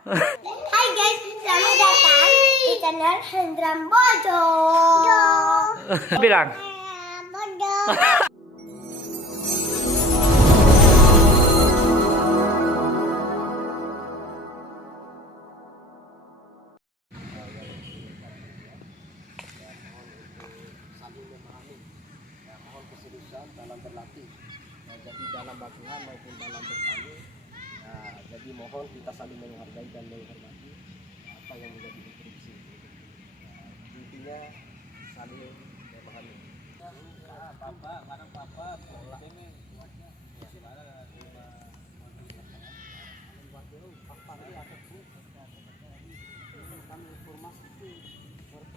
Hai guys, selamat datang di channel Hendram Bodo. Bilang. Bodo. Saling memahami, mohon keseriusan dalam berlatih, jadi dalam latihan maupun dalam bertanding. Jadi mohon kita saling menghargai dan menghormati apa yang menjadi instruksi. Intinya saling memahami. Papa, kadang papa bola ini kuatnya gimana lima papa ini ada bu kami formasi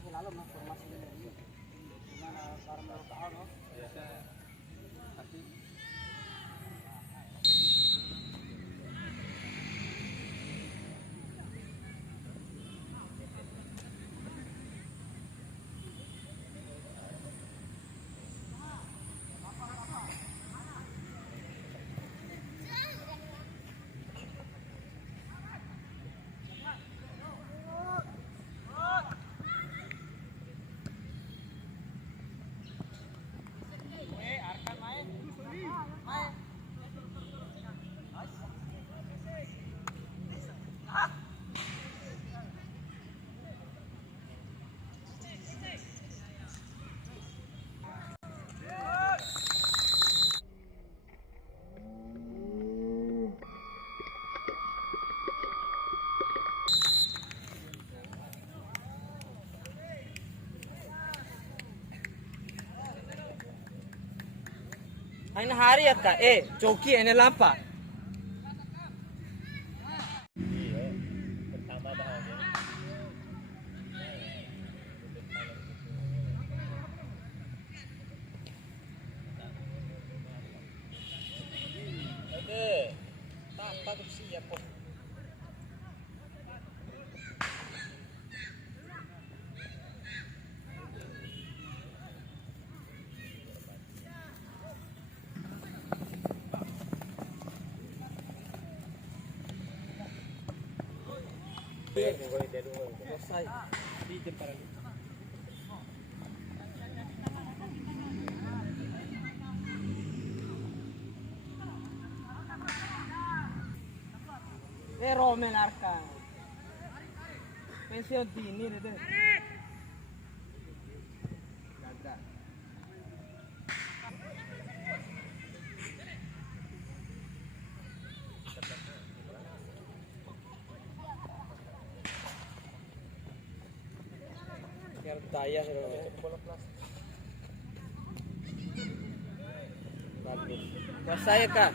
lalu formasi ini gimana karena tahu loh biasa tapi Aina hari ya kak, joki ini lampa. tak siap kok. Selesai di jembaran. Romen arka. Pensiun dini itu. Gagal. Biar daya bola plastik. Bagus. Buat saya kak.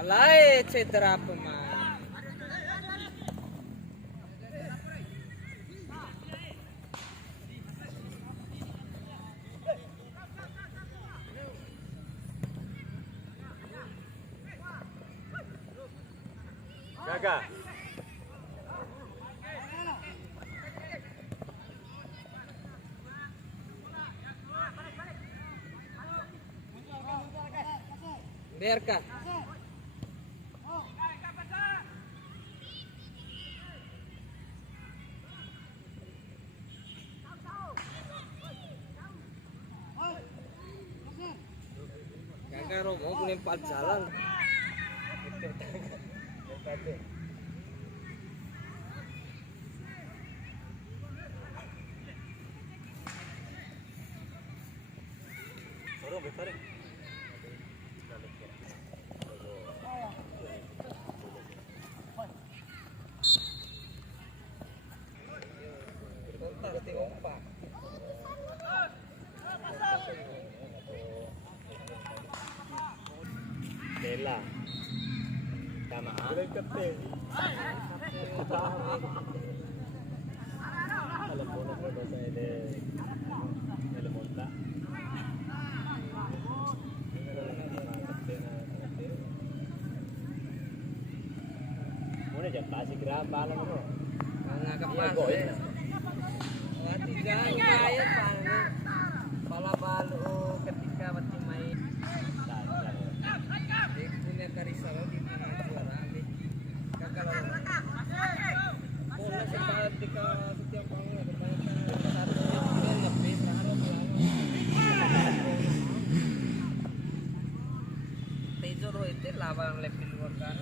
Alai cedera pemain. Jaga. Biarkan. Gagal Romo punya 4 jalan. Bela. Tama. Alam mo na ba sa ele? Alam mo na. Muna dyan, pasig ram, balang mo. Mga kapas. Wati dyan, kaya paano? Palabalo ketika wati main. Punya Karisaro di mana juara, gagal. lawan lebih luar kan.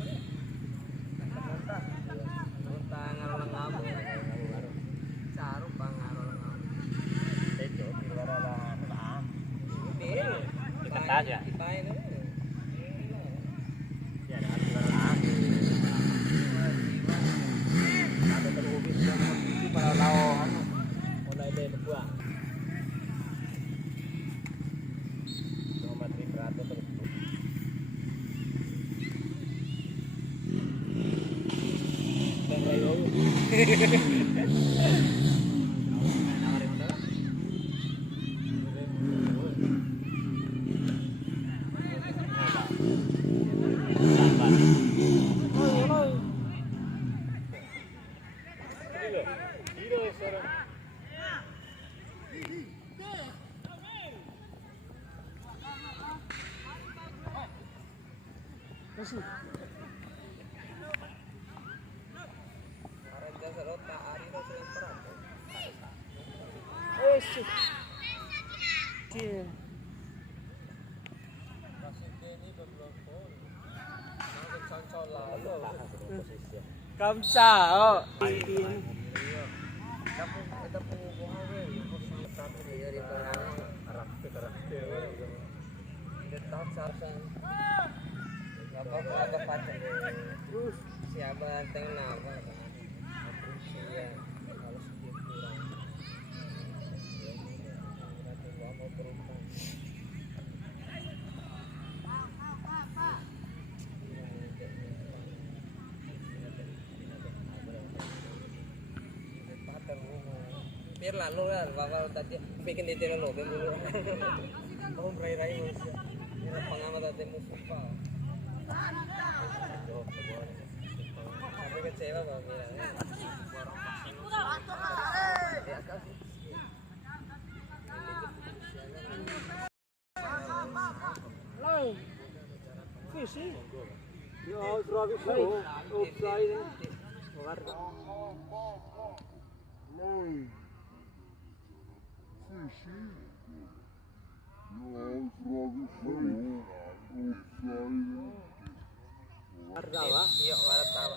Nonta ngaruh ngamu. Saru bang ngaruh ngamu. Itu di luar ada. Di kertas ya? Di pain. Ya ada di luar ada. Ada terubis yang di para lawan. Mulai dari dua. Nomor 300 terus. Kamsa, oh. Siapa tengah apa? Iya, kalau sedikit kurang. Mau berubah. Biar lalu lah, bakal tadi bikin detail lo, dulu. Mau berai-rai manusia. Ini pengamat tadi musuh. Tapi kecewa bang. Fishing. Ya, serabis itu. Offside. Iya, warat tawa.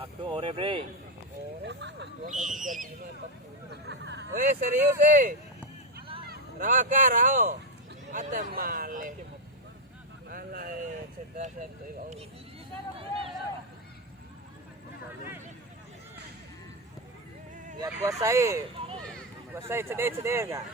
Waktu ore bre. Weh serius sih. Raka rao. Ada male. Alay cedera satu. Ya kuasai cedera enggak?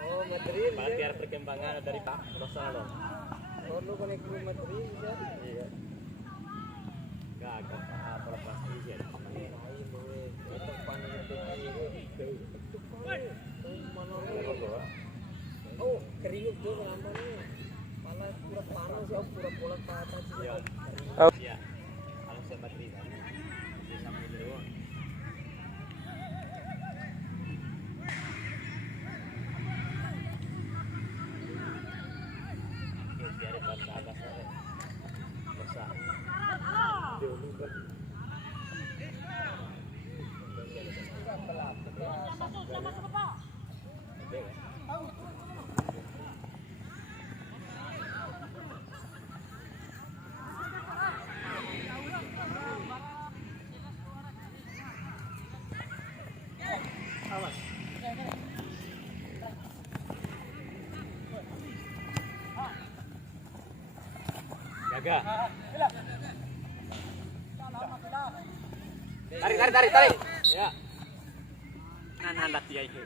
Oh, material. Biar perkembangan dari Pak Dosa lo. Oh, lu konek material bisa. Iya. Gak apa pasti sih. Oh, keringut tuh lamanya. Malah pura panas ya, pura bola patah sih. Iya. Iya. Kalau saya material. Bisa sampai dulu. Jaga. Tarik. Ya. Nandat dia itu.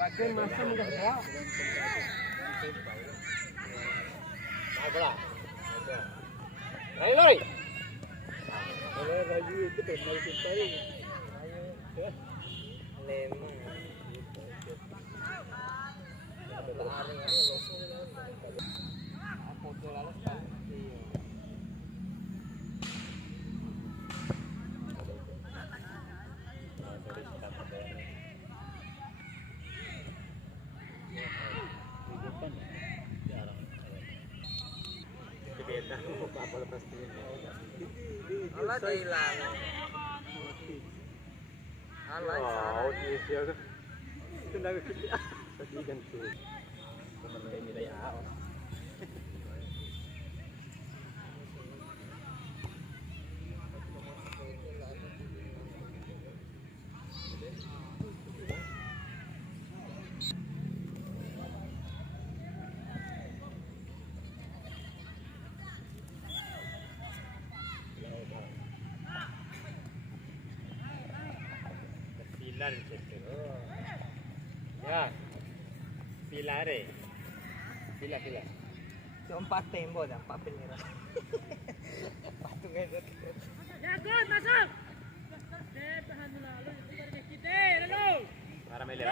Bagian masa mudah bola. Lari lari. Kalau laju itu benar kita ini. Ayo. Lemong. Ada lari losong. Apa tuh lalu sekali. Allah hilang. Allah itu nggak sedih kan tuh. Temen ini daya. Pilar itu. Ya. Pilar. Pilar. Cuma 4 tembok dan 4 penyerang. Patung aja. Para mele.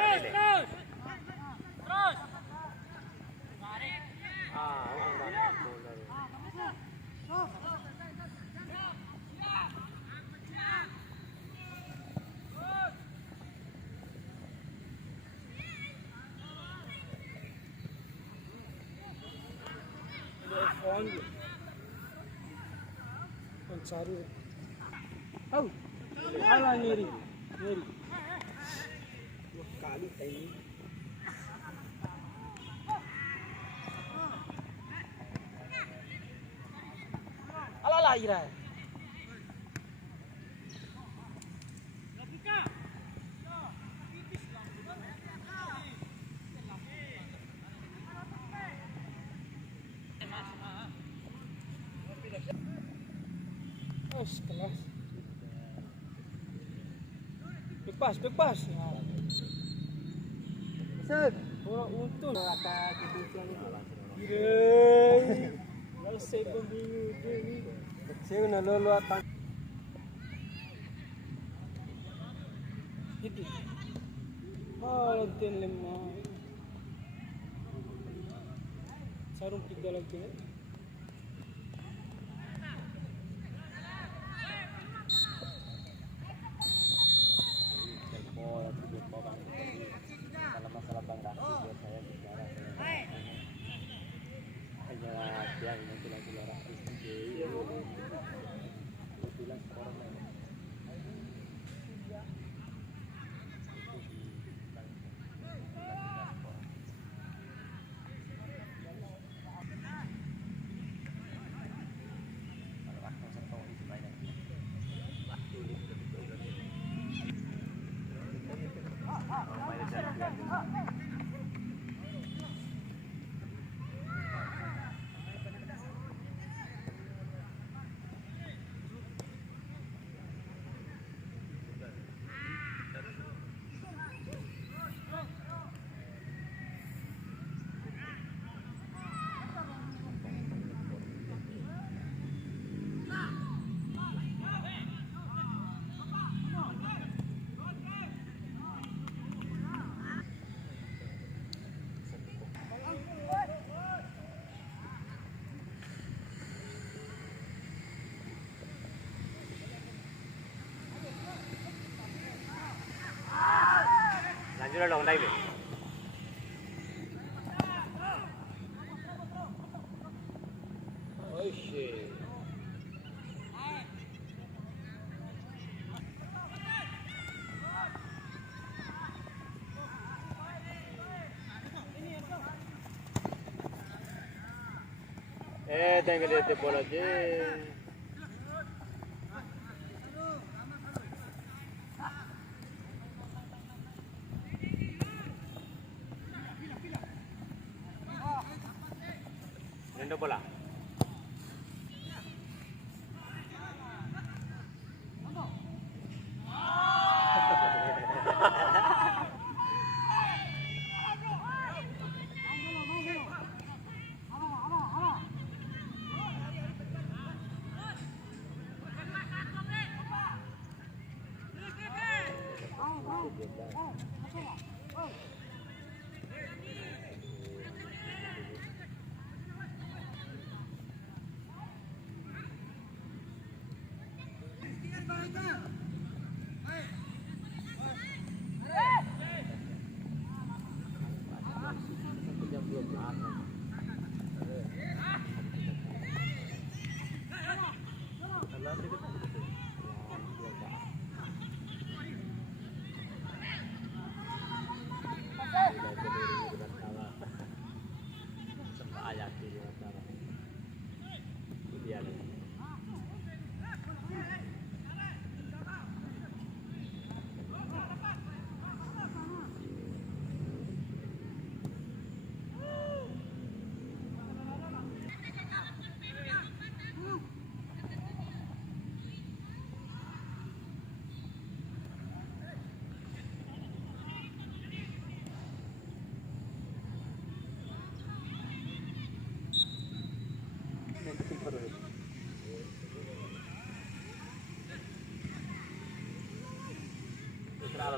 Mencari. Oh, ala ngiri. Dua kali ini. Ala lah ira. Kelas. Bebas. Set, orang untung kata kedudukan ini. Gila. Lalu saya bingung ni. Saya nak lalu atang. Jadi. Lantin 5. Sarung 3 lagi. Kalau masalah bangga buat saya bicara hanya yang nanti artis bilang orang lanjut dong David. Oh shit. Tengo que por allí. Rendo bola.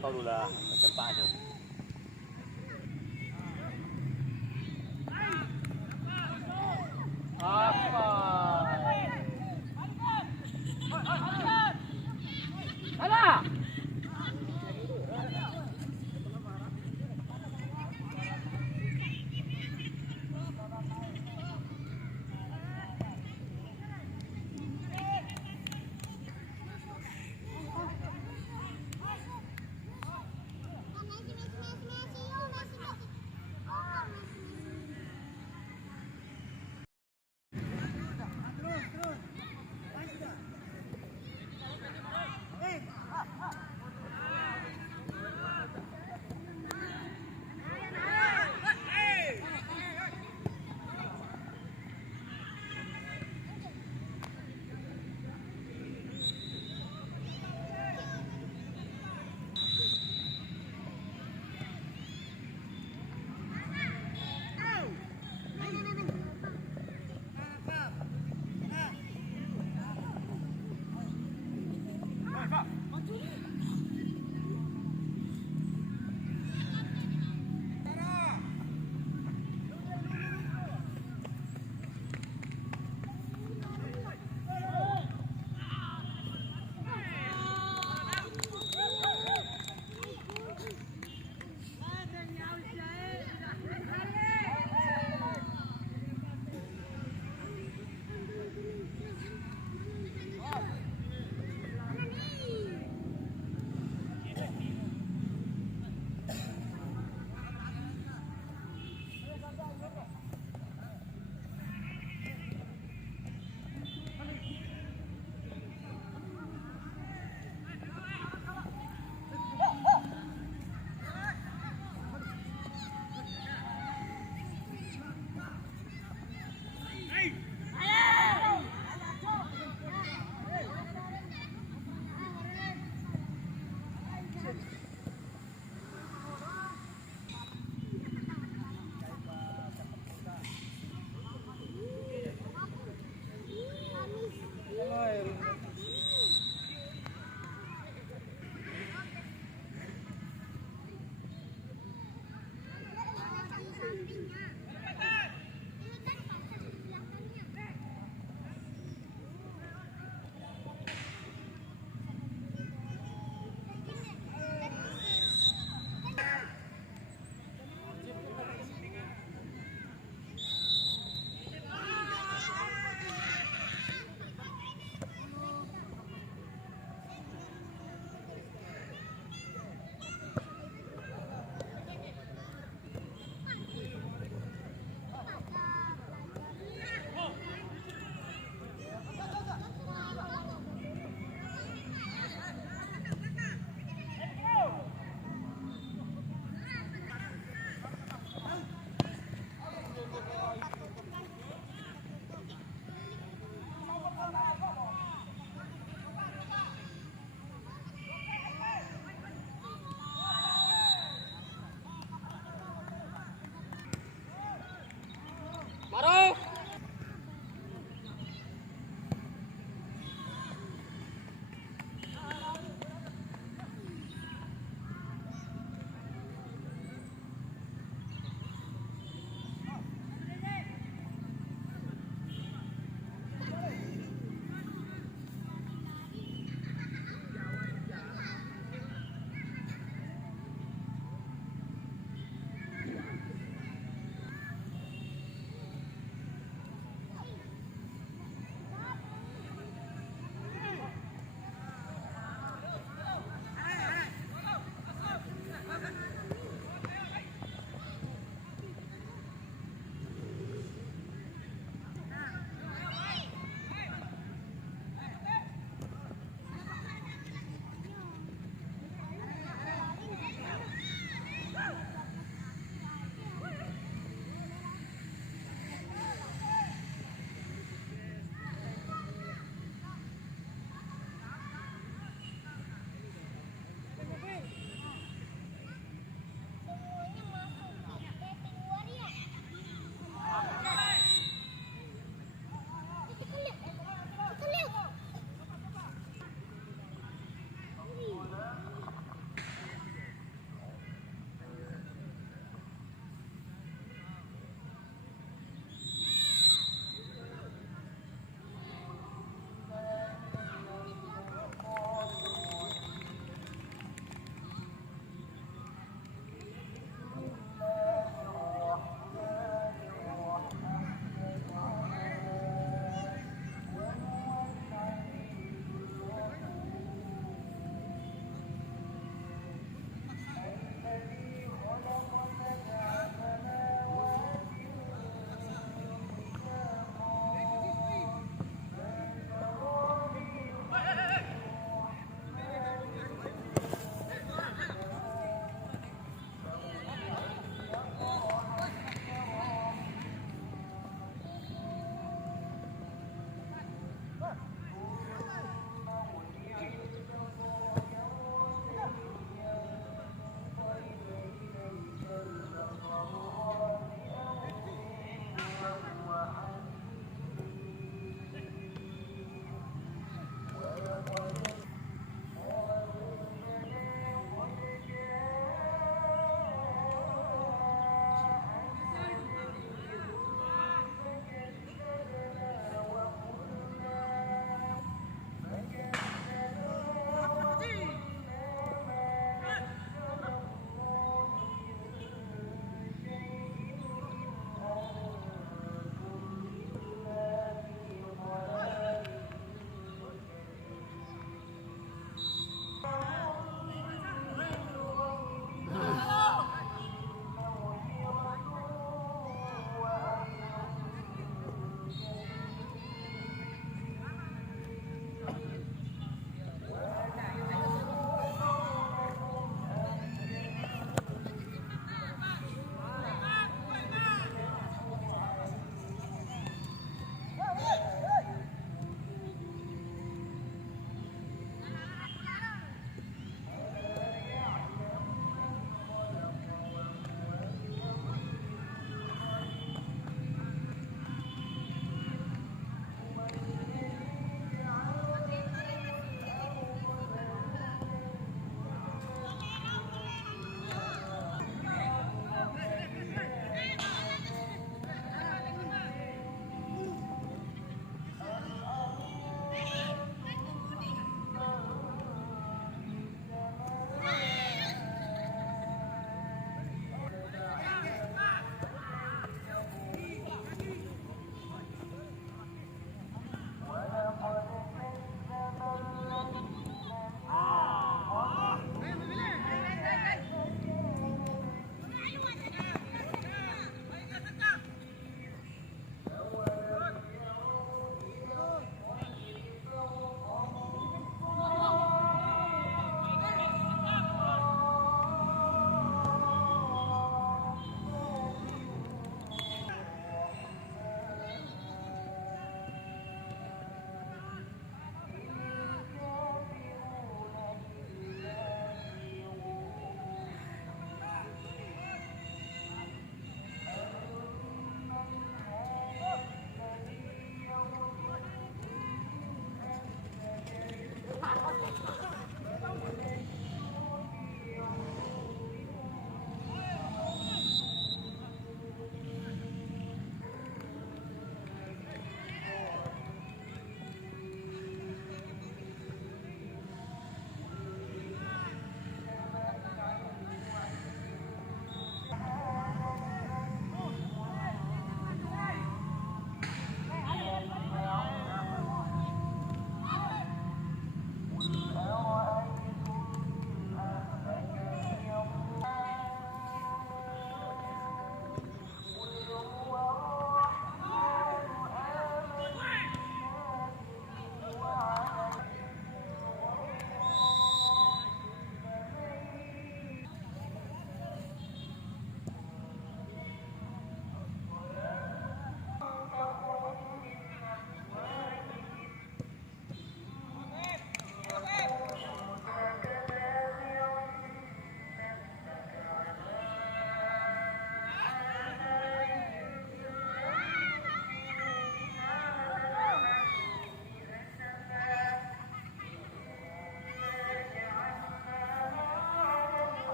Paula nagkampado.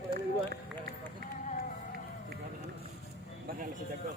Lain duluan. Bahan si jago.